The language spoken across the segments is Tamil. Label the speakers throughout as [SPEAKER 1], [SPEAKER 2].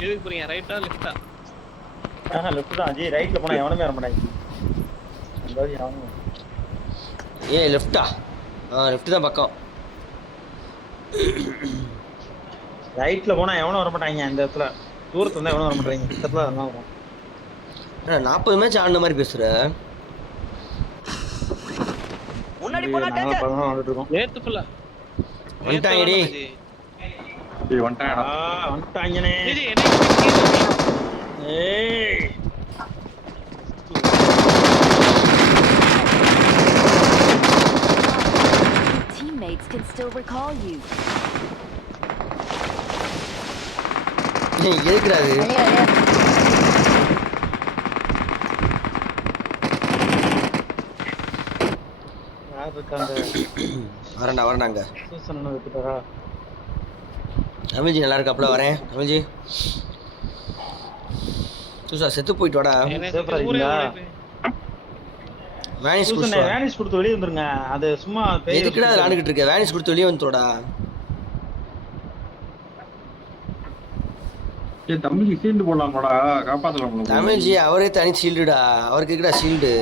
[SPEAKER 1] எதுக்கு போறீங்க ரைட்டா லெஃப்டா
[SPEAKER 2] ஆஹா லெஃப்ட் தான். ஜி ரைட்ல போனா எவனுமே வர மாட்டாங்க.
[SPEAKER 3] ஏ லெஃப்டா ஆ? லெஃப்ட் தான் பக்கம்.
[SPEAKER 2] ரைட்ல போனா எவனும் வர மாட்டாங்க அந்த இடத்துல. தூரத்துல இருந்தா எவனும் வர மாட்டாங்க. பக்கத்துல தான் வரும்
[SPEAKER 3] அண்ணா நாற்பது மேட்ச் ஆடின மாதிரி பேசுற.
[SPEAKER 2] பதினொன்று வந்துட்டு இருக்கோம்.
[SPEAKER 1] நேத்து ஃபுல்லா
[SPEAKER 3] வந்துட்டாங்கடி.
[SPEAKER 4] ஏய் வந்துட்டாங்கடா
[SPEAKER 2] ஆ வந்துட்டாங்கனே
[SPEAKER 1] ஜி என்ன
[SPEAKER 2] ஏய்
[SPEAKER 5] Teammates can still recall you.
[SPEAKER 3] ஏய், எதுக்குடா அது
[SPEAKER 2] யார் இருக்காங்க?
[SPEAKER 3] வரேன்டா வரேன்டாங்க
[SPEAKER 2] சூசன் விட்டுட்டாரா?
[SPEAKER 3] தமிழ்ஜி நல்லா இருக்காப்புல வரேன். தமிழ்ஜி சூசா செத்து போயிட்டு வாடா. வேனிஸ் கொடுத்து
[SPEAKER 2] வேனிஸ் கொடுத்து வெளியே வந்துருங்க. அது சும்மா பேய்
[SPEAKER 3] எதுக்குடா விளாண்டுக்கிட்டு இருக்க? வேனிஸ் கொடுத்து வெளியே வந்துடா
[SPEAKER 4] ஏய் தம்பிக்கு சீல்டு போடலாமாடா? காப்பாத்தலாம்ல
[SPEAKER 3] தமிழ்ஜி அவரே தனி ஷீல்டுடா அவருக்கு இருக்குடா ஷீல்டு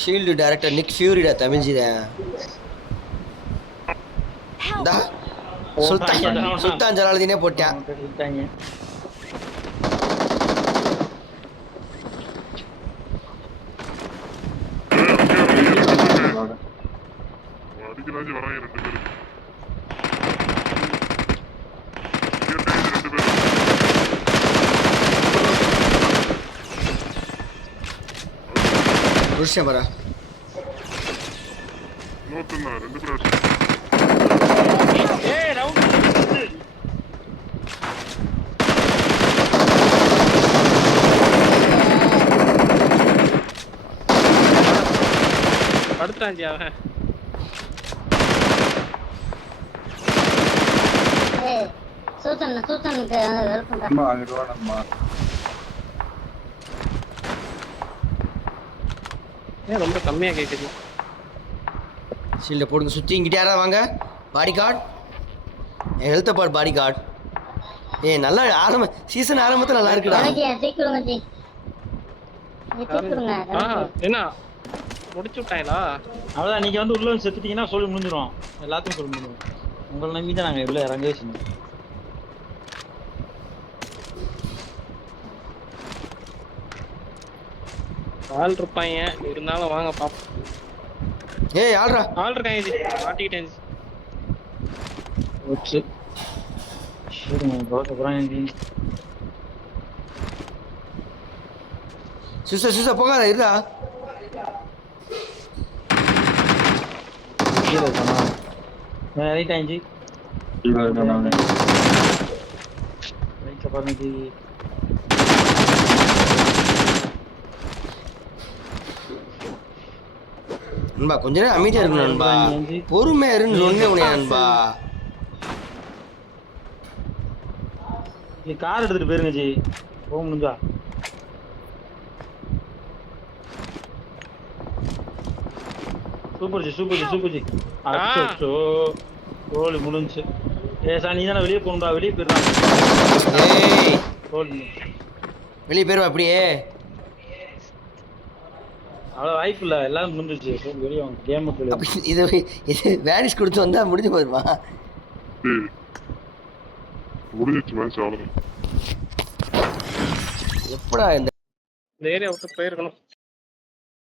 [SPEAKER 3] ஷீல்டு டேரக்டர் நிக் ஃபியூரிடா தமிழ்ஜி தான் இந்தா சுல்தான் சுல்தான் ஜலாலுதீனே போட்டான்
[SPEAKER 6] அடிக்கிறாங்க வராங்க ரெண்டு பேரும்
[SPEAKER 3] முடிச்சேன் பாரா
[SPEAKER 6] ரெண்டு பேரும்
[SPEAKER 2] ஏய் ரவுண்ட்
[SPEAKER 1] ஜி அவன்
[SPEAKER 4] வா
[SPEAKER 1] ஏன் ரொம்ப கம்மியா கேக்குது
[SPEAKER 3] ஷீல்டை போடுங்க சுற்றி இங்கிட்ட யாராவது வாங்க பாடி கார்டு என் ஹெல்த்தை பாடு பாடி கார்டு ஏய் நல்லா ஆரம்ப சீசன் ஆரம்பத்தில் நல்லா இருக்குடா
[SPEAKER 1] என்ன முடிச்சு விட்டாங்களா
[SPEAKER 2] அவ்வளோதான் நீங்க வந்து உள்ள செத்துட்டீங்கன்னா சொல்லி முடிஞ்சிடும் எல்லாத்தையும் சொல்லி முடிஞ்சிடும் உங்களை நம்பி தான் நாங்கள் எவ்வளோ இறங்கவே செஞ்சோம்
[SPEAKER 1] ஆள் இருப்பாங்க இருந்தாலும் வாங்க பாப்போம்.
[SPEAKER 3] ஏய் ஆள்ரா
[SPEAKER 1] ஆள் இருக்காங்க ஜி மாட்டிக்கிட்டேன்
[SPEAKER 2] வச்சு சரிங்க அப்புறம்
[SPEAKER 3] சுசா சுசா போகாத இருடா.
[SPEAKER 2] கீழே இருக்கானா ரைட் ஆயிடுச்சு
[SPEAKER 4] கீழே இருக்கானே
[SPEAKER 2] ரைட்டில் பாருங்க ஜி
[SPEAKER 3] நண்பா கொஞ்ச நேரம் அமைதியா இருக்கணும் நண்பா. பொறுமையா இருந்து சொன்னேன் உனைய நண்பா.
[SPEAKER 2] கார் எடுத்துட்டு போயிருங்க ஜி. போக முடிஞ்சா? Super ji super ji super ji அச்சோ. கோலி முடிஞ்சுச்சு ஏ சார் நீ தானே வெளியே போகணும்டா வெளியே போயிடலாம்
[SPEAKER 3] வெளியே போயிருவா அப்படியே.
[SPEAKER 2] அவ்வளோ வாய்ப்பு இல்லை எல்லாரும் முடிஞ்சிச்சு வெளியே வாங்க கேம்
[SPEAKER 3] அப்ப இது இது வேனிஷ் கொடுத்து வந்தா முடிஞ்சு போயிருமா?
[SPEAKER 6] முடிஞ்சிச்சு மேட்ச்
[SPEAKER 3] எப்படா இந்த
[SPEAKER 1] இந்த ஏரியா விட்டு போயிருக்கணும்.